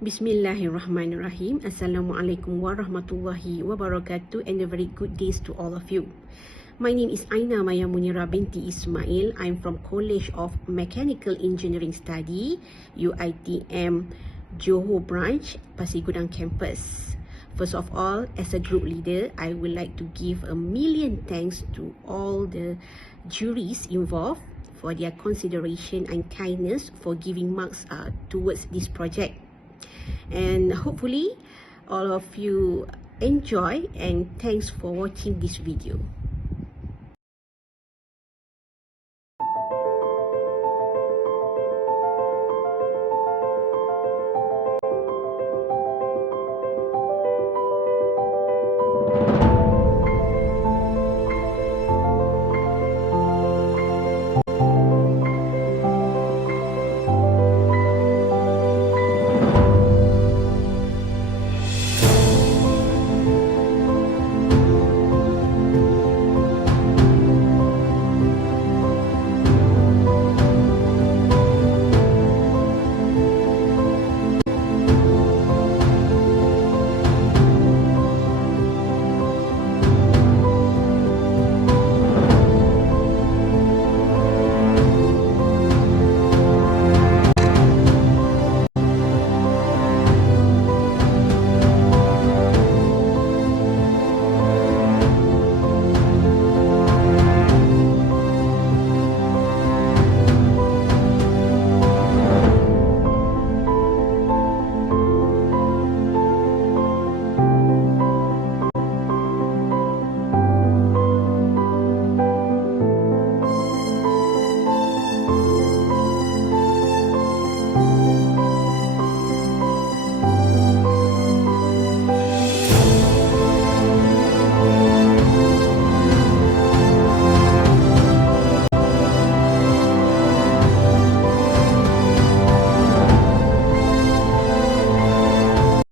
Bismillahirrahmanirrahim. Assalamualaikum warahmatullahi wabarakatuh, and a very good days to all of you. My name is Aina Maya Munira binti Ismail. I'm from College of Mechanical Engineering Study, UITM Johor Branch, Pasir Gudang Campus. First of all, as a group leader, I would like to give a million thanks to all the juries involved for their consideration and kindness for giving marks towards this project. And hopefully all of you enjoy, and thanks for watching this video.